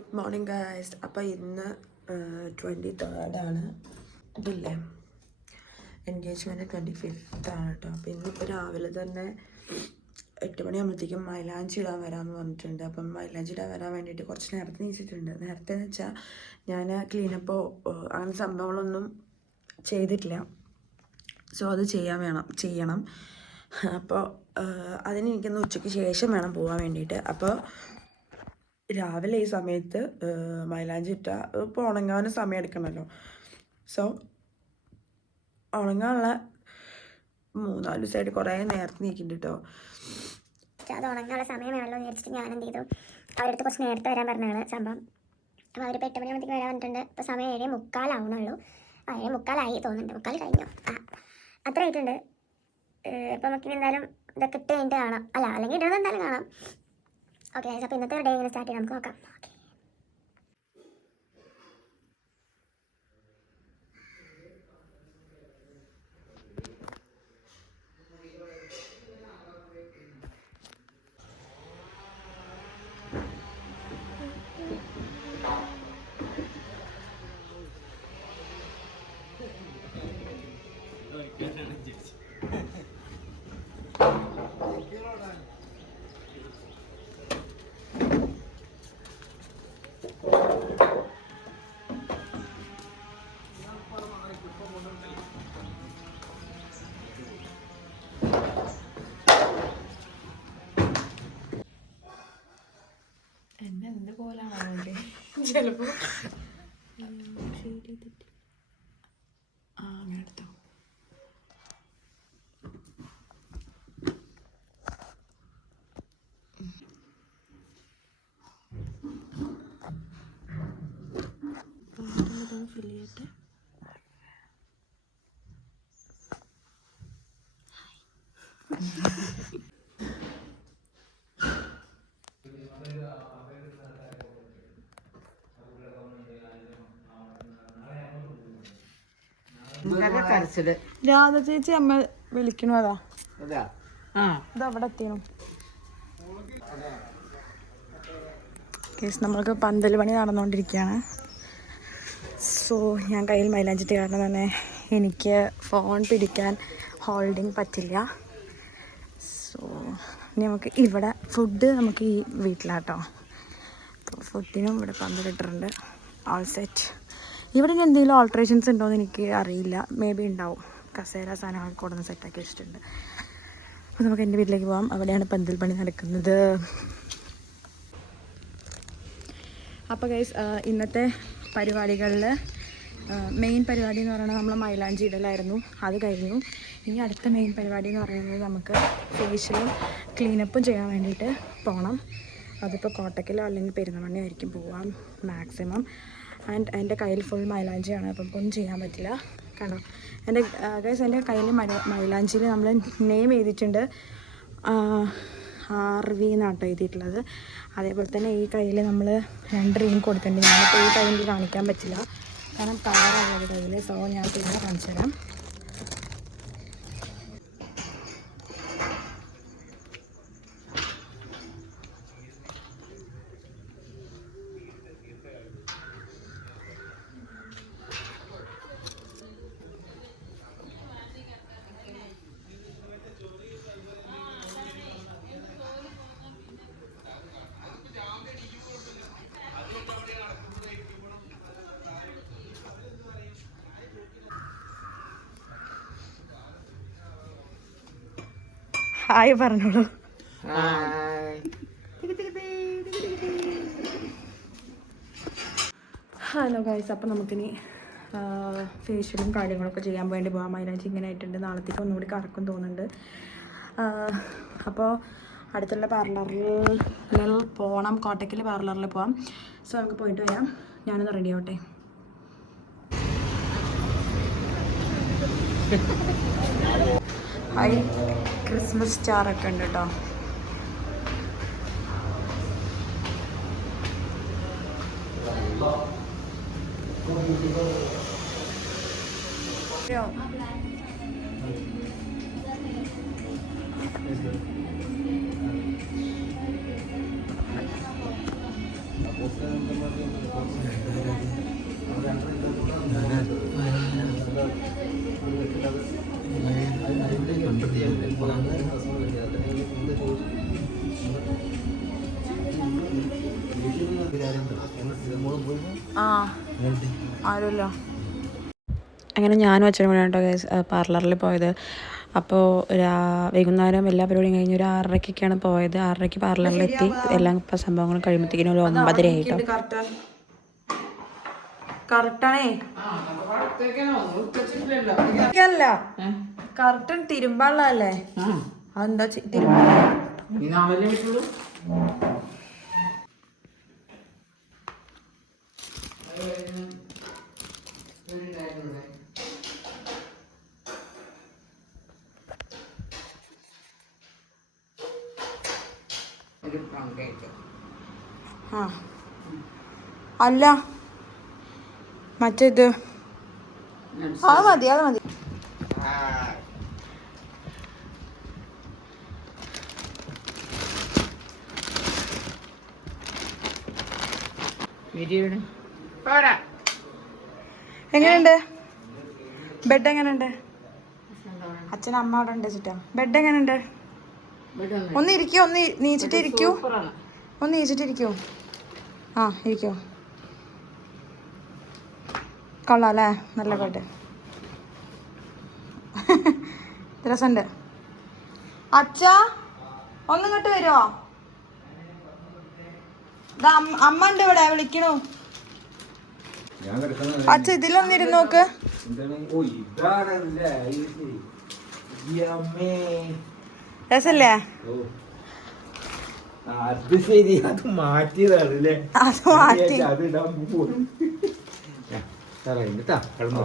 Good morning guys. അപ്പോൾ ഇന്ന് 23rd ഇതില്ലേ എൻഗേജ്മെൻറ്റ് 25th കേട്ടോ. അപ്പോൾ ഇന്നിപ്പോൾ രാവിലെ തന്നെ 8 മണിയാകുമ്പോഴത്തേക്കും മൈലാഞ്ചി ഇടാൻ വരാമെന്ന് പറഞ്ഞിട്ടുണ്ട്. അപ്പം മൈലാഞ്ചി ഇടാൻ വരാൻ വേണ്ടിയിട്ട് കുറച്ച് നേരത്തെ നീച്ചിട്ടുണ്ട്. നേരത്തെ എന്ന് വെച്ചാൽ ഞാൻ ക്ലീനപ്പോ അങ്ങനെ സംഭവങ്ങളൊന്നും ചെയ്തിട്ടില്ല. സോ അത് ചെയ്യണം. അപ്പോൾ അതിന് എനിക്കൊന്ന് ഉച്ചയ്ക്ക് ശേഷം വേണം പോകാൻ വേണ്ടിയിട്ട്. അപ്പോൾ രാവിലെ ഈ സമയത്ത് മൈലാഞ്ചി ഇട്ടാൽ ഇപ്പോൾ ഉണങ്ങാനും സമയം എടുക്കണമല്ലോ. സോ ഉണങ്ങാനുള്ള 3-4 ദിവസമായിട്ട് കുറേ നേരത്തെ നീക്കിണ്ട് കേട്ടോ. അത് ഉണങ്ങാനുള്ള സമയം വേണമല്ലോ എന്ന് വിചാരിച്ചിട്ട് ഞാൻ എന്ത് ചെയ്തു, അവരടുത്ത് കുറച്ച് നേരത്തെ വരാൻ പറഞ്ഞാണ് സംഭവം. അപ്പോൾ അവരിപ്പോൾ 8 മണിയാകുമ്പോഴത്തേക്ക് വരാൻ പറഞ്ഞിട്ടുണ്ട്. ഇപ്പോൾ സമയം 7:45 7:45 തോന്നുന്നുണ്ട്. 7:45 കഴിഞ്ഞു. അത്ര ആയിട്ടുണ്ട്. അപ്പോൾ നമുക്കിനി എന്തായാലും ഇതൊക്കെ ഇട്ട് കഴിഞ്ഞിട്ട് കാണാം. അല്ലെങ്കിൽ ഇടുന്നത് എന്തായാലും കാണാം. ഓക്കെ, അപ്പോൾ ഇന്നത്തെ ഡേ ഇങ്ങനെ സ്റ്റാർട്ട് ചെയ്യാം. നമുക്ക് നോക്കാം. ഓക്കെ, എന്ത് പോലാണോ ചിലപ്പോൾ അങ്ങനെ എടുത്തോ. ഫില്ല് ചെയ്യട്ടെ. രാധ ചേച്ചി അമ്മ വിളിക്കണു. അതാ ഇത് അവിടെ എത്തിയണു. കേസ് നമ്മൾക്ക് പന്തൽ പണി നടന്നുകൊണ്ടിരിക്കുകയാണ്. സോ ഞാൻ കയ്യിൽ മൈലാഞ്ചിട്ട് കാരണം തന്നെ എനിക്ക് ഫോൺ പിടിക്കാൻ ഹോൾഡിങ് പറ്റില്ല. സോ ഇനി നമുക്ക് ഇവിടെ ഫുഡ് നമുക്ക് ഈ വീട്ടിലാട്ടോ. ഫുഡിനും ഇവിടെ പന്തലിട്ടിട്ടുണ്ട്. All set. ഇവിടെ എന്തെങ്കിലും ഓൾട്രേഷൻസ് ഉണ്ടോ എന്ന് എനിക്ക് അറിയില്ല. മേ ബി ഉണ്ടാവും. കസേര സാധനങ്ങൾ കൊടുന്ന് സെറ്റാക്കി വെച്ചിട്ടുണ്ട്. അപ്പോൾ നമുക്ക് എൻ്റെ വീട്ടിലേക്ക് പോകാം. അവിടെയാണ് പന്തൽ പണി നടക്കുന്നത്. അപ്പോൾ ഗൈസ്, ഇന്നത്തെ പരിപാടികളിൽ മെയിൻ പരിപാടി എന്ന് പറയുന്നത് നമ്മൾ മൈലാഞ്ചി ഇടലായിരുന്നു. അത് കഴിഞ്ഞു. ഇനി അടുത്ത മെയിൻ പരിപാടി എന്ന് പറയുന്നത് നമുക്ക് ഫേഷ്യലും ക്ലീനപ്പും ചെയ്യാൻ വേണ്ടിയിട്ട് പോകണം. അതിപ്പോൾ കോട്ടക്കലോ അല്ലെങ്കിൽ പെരുന്തമണ്ണയോ ആയിരിക്കും പോവാം മാക്സിമം. ആൻഡ് എൻ്റെ കയ്യിൽ ഫുൾ മൈലാഞ്ചിയാണ്. അപ്പം ഒന്നും ചെയ്യാൻ പറ്റില്ല. കണ്ടോ എൻ്റെ ഗൈസ്, എൻ്റെ കയ്യിൽ മൈലാഞ്ചിയിൽ നമ്മൾ നെയിം എഴുതിയിട്ടുണ്ട്. RV എന്നാട്ടോ എഴുതിയിട്ടുള്ളത്. അതേപോലെ തന്നെ ഈ കയ്യിൽ നമ്മൾ 2 റിങ് കൊടുത്തിട്ടുണ്ട്. ഞാനിപ്പോൾ ഈ കയ്യിൽ കാണിക്കാൻ പറ്റില്ല കാരണം കളറാണ് കയ്യിൽ. സോ ഞാൻ പിന്നെ കാണിച്ചു തരാം. ഹായ് പറഞ്ഞോളൂ. ഹലോ ഗൈസ്, അപ്പോൾ നമുക്കിനി ഫേഷ്യലും കാര്യങ്ങളൊക്കെ ചെയ്യാൻ വേണ്ടി പോകാം. മൈലാഞ്ചി ഇങ്ങനെ ആയിട്ടുണ്ട്. നാളത്തേക്ക് ഒന്നുകൂടി കറക്കും തോന്നുന്നുണ്ട്. അപ്പോൾ അടുത്തുള്ള പാർലറിൽ പോകണം. കോട്ടക്കൽ പാർലറിൽ പോകാം. സോ നമുക്ക് പോയിട്ട് വരാം. ഞാനൊന്ന് റെഡി ആവട്ടെ. ഹായ്, ക്രിസ്മസ് സ്റ്റാറൊക്കെ ഉണ്ട് കേട്ടോ. ആ ആരുമല്ലോ. അങ്ങനെ ഞാനും അച്ഛനും കൂടെ കേട്ടോ ഗൈസ് പാർലറിൽ പോയത്. അപ്പോൾ വൈകുന്നേരം എല്ലാ പരിപാടിയും കഴിഞ്ഞ് ഒരു 6:30-ക്കാണ് പോയത്. 6:30-ക്ക് പാർലറിലെത്തി. എല്ലാം ഇപ്പം സംഭവങ്ങളും കഴിയുമ്പോഴത്തേക്കിനും ഒരു 9:30 ആയിട്ടോ. കറക്റ്റാണേ അല്ല കറക്റ്റ് തിരുമ്പാളല്ലേ. അതെന്താ തിരുമ്പാ ആ അല്ല മറ്റേത് അത് മതി അത് മതി. എങ്ങനെയുണ്ട് ബെഡ്? എങ്ങനെയുണ്ട്? അച്ഛൻ അമ്മ അവിടെ ഉണ്ട് വെച്ചിട്ടാ. ബെഡ് എങ്ങനെയുണ്ട്? ഒന്ന് ഇരിക്കൂ, ഒന്ന് നീച്ചിട്ട് ഇരിക്കൂ, ഒന്ന് നീച്ചിട്ട് ഇരിക്കൂ. ആ ഇരിക്കോ. കൊള്ളാം അല്ലേ? നല്ല ബെഡ്, രസമുണ്ട്. അച്ഛാ ഒന്നിങ്ങോട്ട് വരുമോ? അമ്മ ഉണ്ട് ഇവിടെ, വിളിക്കണു. അച്ഛ ഇതിലൊന്നിരുന്ന് നോക്ക്. രസല്ലേ? അത് ശരി, അത് മാറ്റിയതാണ്. അത് മാറ്റി അത് ഇടാൻ പോകും. കിടന്നു